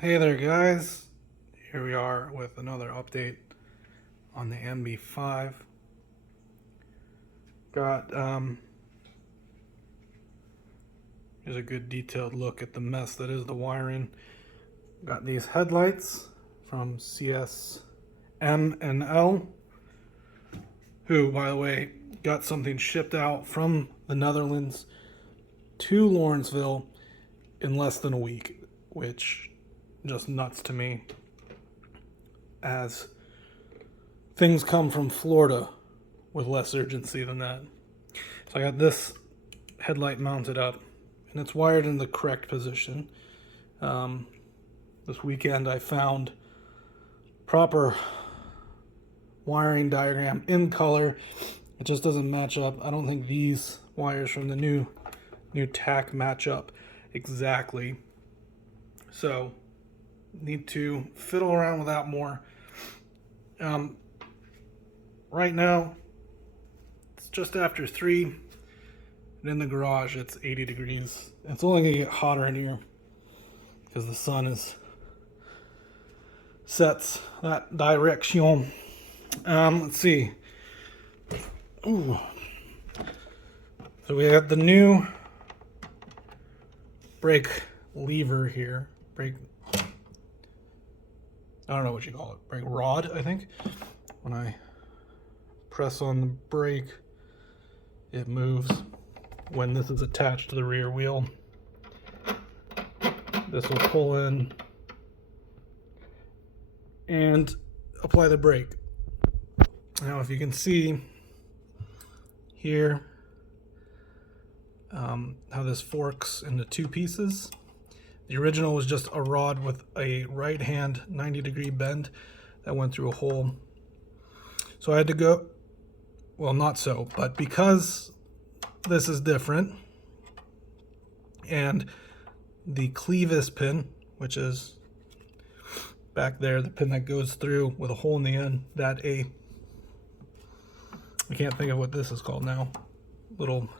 Hey there guys, here we are with another update on the MB5. Got here's a good detailed look at the mess that is the wiring. Got these headlights from CSM and L, who by the way got something shipped out from the Netherlands to Lawrenceville in less than a week, which just nuts to me, as things come from Florida with less urgency than that. So I got this headlight mounted up and it's wired in the correct position. This weekend I found proper wiring diagram in color. It just doesn't match up. I don't think these wires from the new tack match up exactly. So need to fiddle around with that more. Right now it's just after 3, and in the garage it's 80 degrees. It's only gonna get hotter in here because the sun sets that direction. Let's see. Ooh. So we have the new brake lever here. I don't know what you call it. Brake rod, I think. When I press on the brake, it moves. When this is attached to the rear wheel, this will pull in and apply the brake. Now, if you can see here how this forks into 2 pieces. The original was just a rod with a right hand 90-degree bend that went through a hole. So I had to go, well, not so, but because this is different, and the clevis pin, which is back there, the pin that goes through with a hole in the end, I can't think of what this is called now, little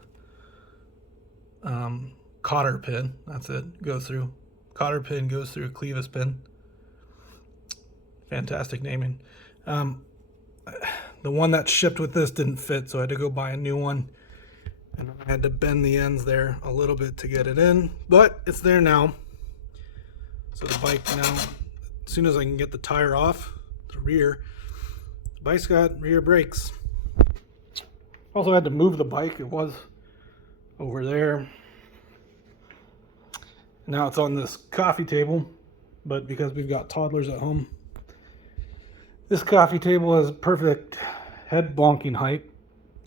cotter pin, that's it, goes through. Cotter pin goes through a clevis pin. Fantastic naming. The one that shipped with this didn't fit, so I had to go buy a new one. And I had to bend the ends there a little bit to get it in, but it's there now. So the bike now, as soon as I can get the tire off, the rear, the bike's got rear brakes. Also had to move the bike. It was over there. Now it's on this coffee table, but because we've got toddlers at home, this coffee table has perfect head bonking height.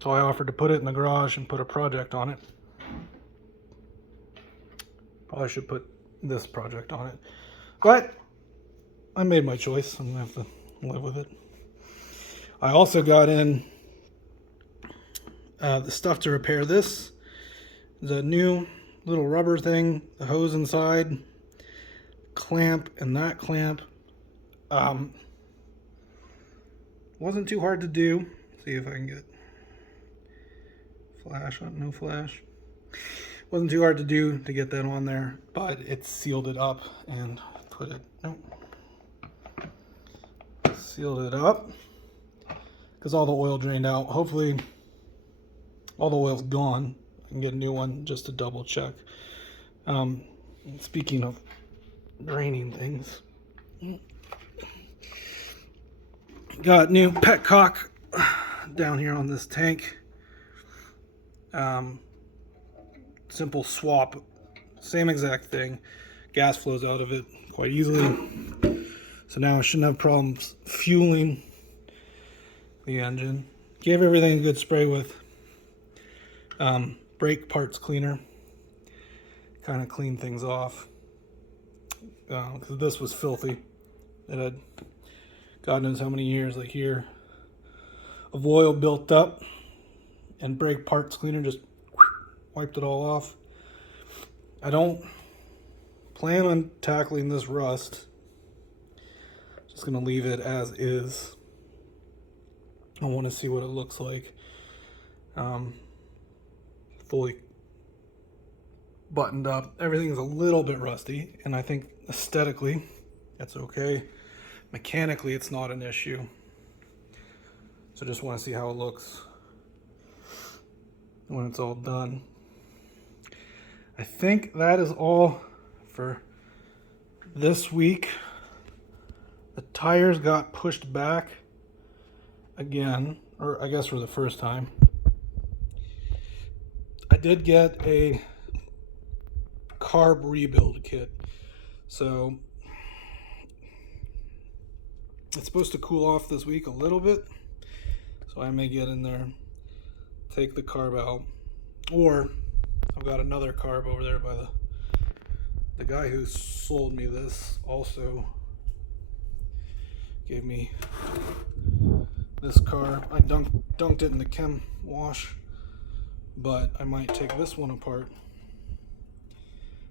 So I offered to put it in the garage and put a project on it. Probably should put this project on it, but I made my choice. I'm gonna have to live with it. I also got in the stuff to repair this. The new little rubber thing, the hose inside, clamp, and that clamp. Wasn't too hard to do. See if I can get flash on, no flash. Wasn't too hard to do to get that on there, but it sealed it up and put it, nope. Sealed it up because all the oil drained out. Hopefully all the oil's gone. I can get a new one just to double check. Speaking of draining things, got new petcock down here on this tank. Simple swap, same exact thing. Gas flows out of it quite easily, so now I shouldn't have problems fueling the engine. Gave everything a good spray with brake parts cleaner, kind of clean things off, because this was filthy. It had God knows how many years, like here, of oil built up, and brake parts cleaner just wiped it all off. I don't plan on tackling this rust. Just gonna leave it as is. I want to see what it looks like. Fully buttoned up. Everything's a little bit rusty, and I think aesthetically That's okay. Mechanically, it's not an issue. So just want to see how it looks when it's all done. I think that is all for this week. The tires got pushed back again, or I guess for the first time. I did get a carb rebuild kit. So it's supposed to cool off this week a little bit. So I may get in there, take the carb out, or I've got another carb over there by the guy who sold me this also gave me this carb. I dunked it in the chem wash, but I might take this one apart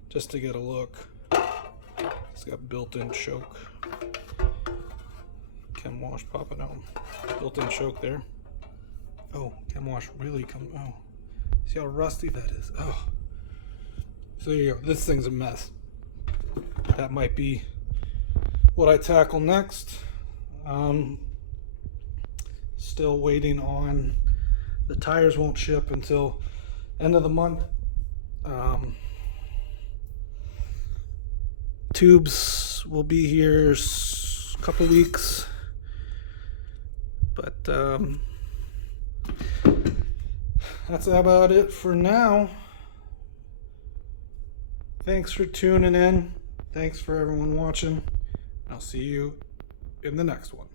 just to get a look. It's got built-in choke. Chem wash popping out. Built-in choke there. Oh, chem wash really oh. See how rusty that is? Oh. So there you go. This thing's a mess. That might be what I tackle next. Still waiting on the tires. Won't ship until end of the month. Tubes will be here a couple weeks, but that's about it for now. Thanks for tuning in. Thanks for everyone watching. I'll see you in the next one.